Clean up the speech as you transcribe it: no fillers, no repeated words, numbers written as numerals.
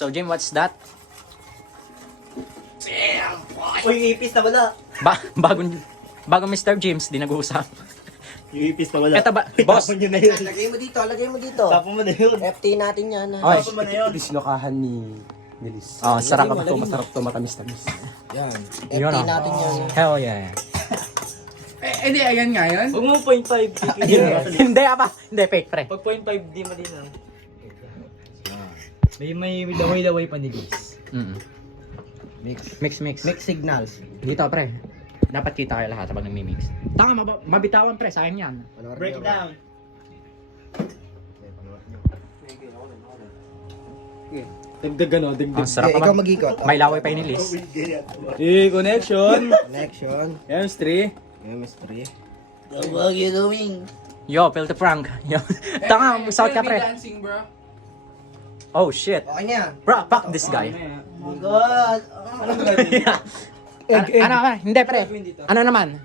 So, Jim, what's that? Uy, ipis na wala. Bagong Mr. James, di nag-uusap. Yung ipis na wala. Eto ba, boss? Tapon yun na yun. Lagay mo dito. Tapon mo na yun. FT natin yan. Oy. Tapon mo na yun. Dislokahan ni Nilis. Oh, sarap Lagay mo, ako. lagay mo. Masarap to, matamis-tamis. Yan. Yun, FT ah. natin yan. Hell yeah. Hindi, ayan nga yun. Huwag mo 0.5. Hindi, apa. Hindi, fake, pre. Pag 0.5 di malinaw. May laway-laway pa ni Liz. Mix. Mix. Mix signals. Dito, pre. Dapat kita kayo lahat habang nagmi-mix. Tama, mabitawan, pre. Sayang yan. Break down. Dagdag ano, Ang sarap Ikaw naman. mag-ikot. May laway pa yun ni Liz. Connection. Connection. Chemistry. Chemistry. What are you doing? Yo, feel the prank. Yo. Tanga, south ka, pre. Dancing, bro. Oh, shit. Okay na yan. Bro, fuck this guy. Oh my God. Ano ba gagawin? Ano, hindi, pre. Ano naman?